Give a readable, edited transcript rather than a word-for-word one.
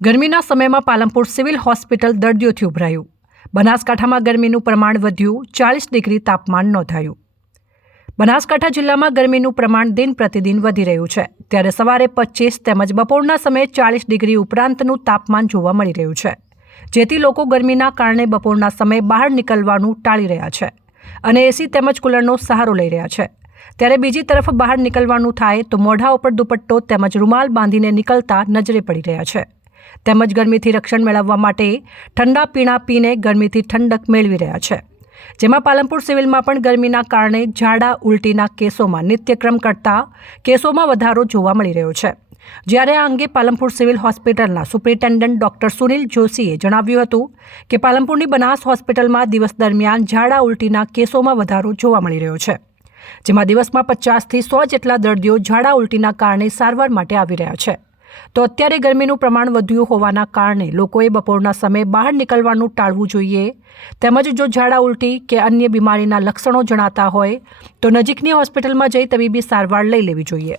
ગરમીના સમયમાં Palanpur civil hospital દર્દીઓથી ઉભરાયું. બનાસકાંઠામાં ગરમીનું પ્રમાણ વધ્યું, 40 ડિગ્રી તાપમાન નોંધાયું. બનાસકાંઠા જિલ્લામાં ગરમીનું પ્રમાણ દિન પ્રતિદિન વધી રહ્યું છે. ત્યારે સવારે 25 તેમજ બપોરના સમયે 40 ડિગ્રી ઉપરાંતનું તાપમાન જોવા મળી રહ્યું છે, જેથી લોકો ગરમીના કારણે બપોરના સમયે બહાર નીકળવાનું ટાળી રહ્યા છે અને એસી તેમજ કુલરનો સહારો લઈ રહ્યા છે. ત્યારે બીજી તરફ બહાર નીકળવાનું થાય તો મોઢા ઉપર દુપટ્ટો તેમજ રૂમાલ બાંધીને નીકળતા નજરે પડી રહ્યા છે. તેમજ ગરમીથી રક્ષણ મેળવવા માટે ઠંડા પીણા પીને ગરમીથી ઠંડક મેળવી રહ્યા છે. જેમાં પાલનપુર સિવિલમાં પણ ગરમીના કારણે ઝાડા ઉલટીના કેસોમાં નિત્યક્રમ કરતા કેસોમાં વધારો જોવા મળી રહ્યો છે. જ્યારે આ અંગે પાલનપુર સિવિલ હોસ્પિટલના સુપ્રિન્ટેન્ડન્ટ ડોક્ટર સુનિલ જોશીએ જણાવ્યું હતું કે પાલનપુરની બનાસ હોસ્પિટલમાં દિવસ દરમિયાન ઝાડા ઉલટીના કેસોમાં વધારો જોવા મળી રહ્યો છે. જેમાં દિવસમાં 50થી 100 જેટલા દર્દીઓ ઝાડા ઉલટીના કારણે સારવાર માટે આવી રહ્યા છે. તો અત્યારે ગરમીનું પ્રમાણ વધ્યું હોવાના કારણે લોકોએ બપોરના સમયે બહાર નીકળવાનું ટાળવું જોઈએ. તેમજ જો ઝાડા ઉલટી કે અન્ય બીમારીના લક્ષણો જણાતા હોય તો નજીકની હોસ્પિટલમાં જઈ તબીબી સારવાર લઈ લેવી જોઈએ.